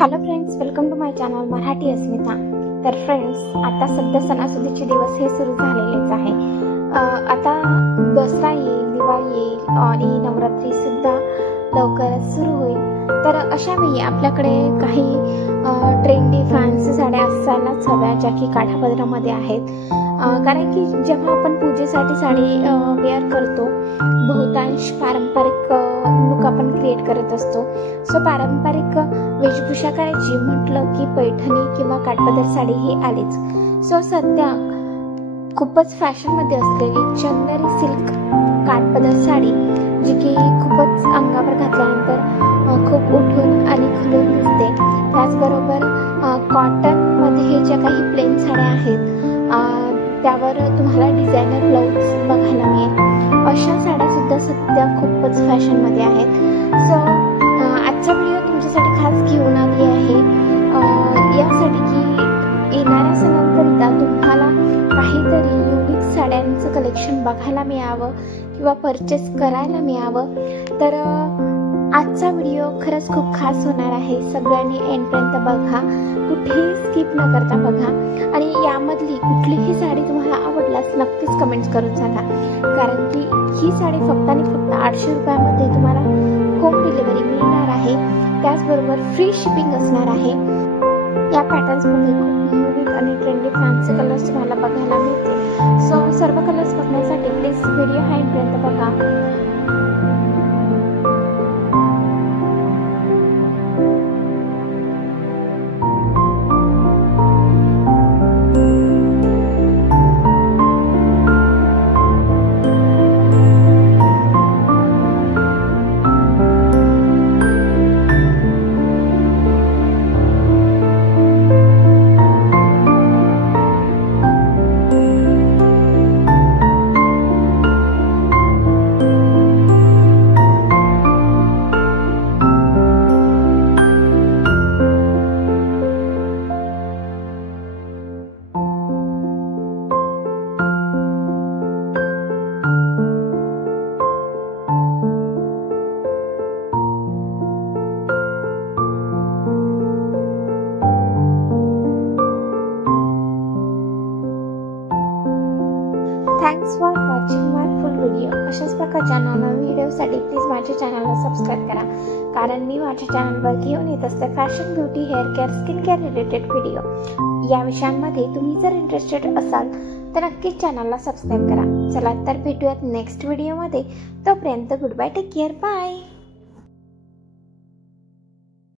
Hello friends, welcome to my channel Marathi Asmita. तर friends, आता सध्या सणासुदीचे दिवस हे सुरू झालेलेच आहे। आता दसरा येईल, दिवाळी येईल आणि नवरात्री सुद्धा लवकरच सुरू होईल। तर अशा वेळी आपल्याकडे काही ट्रेंडी फॅन्सी साड्या असायलाच हव्या, ज्या की काठापदरामध्ये आहेत। कारण की जेव्हा आपण पूजेसाठी साडी वेअर करतो, बहुतांश पारंपरिक लुक आपण क्रिएट करत असतो। सो पारंपरिक वेशभूषा करायची म्हटलं की पैठणी किंवा काठपदर साडी ही आलीच। सो सध्या खूपच फॅशनमध्ये असलेली चंदेरी सिल्क काठपदर साडी, जी की खूपच अंगावर घातल्यानंतर खूप उठून आणि खुलून दिसते। त्याचबरोबर कॉटनमध्ये हे ज्या काही प्लेन साड्या आहेत, त्यावर तुम्हाला डिझायनर ब्लाउज बघायला मिळेल। अशा साड्या सुद्धा सध्या खूपच फॅशनमध्ये आहेत। सो आजचा व्हिडिओ तुमच्यासाठी खास घेऊन आली आहे, यासाठी की येणाऱ्या सणांकरिता तुम्हाला काहीतरी युनिक साड्यांचं कलेक्शन बघायला मिळावं किंवा परचेस करायला मिळावं। तर आजचा व्हिडिओ खरंच खूप खास होणार आहे। सगळ्यांनी एंडपर्यंत बघा, कुठेही स्किप न करता बघा आणि यामधली कुठलीही साडी तुम्हाला आवडल्यास नक्कीच कमेंट्स करून सांगा। कारण की ही साडी फक्त आणि फक्त 800 रुपयामध्ये तुम्हाला होम डिलिव्हरी मिळणार आहे। त्याचबरोबर फ्री शिपिंग असणार आहे। या पॅटर्न्समध्ये खूप युनिक आणि ट्रेंडी फॅन्सी कलर्स तुम्हाला बघायला मिळतील। सो सर्व कलर्स बघण्यासाठी प्लीज व्हिडिओ एंडपर्यंत बघा। Thanks for watching my full video. अशाच प्रकारच्या नवीन व्हिडिओसाठी प्लीज माझ्या चॅनलला सबस्क्राईब करा, कारण मी माझ्या चॅनलवर घेऊन येत असते fashion, beauty, hair care, skin care related video. या विषयांमध्ये तुम्ही जर इंटरेस्टेड असाल तर नक्कीच चॅनलला सबस्क्राईब करा। चला तर भेटूयात नेक्स्ट व्हिडिओमध्ये। तोपर्यंत good bye, take care, bye.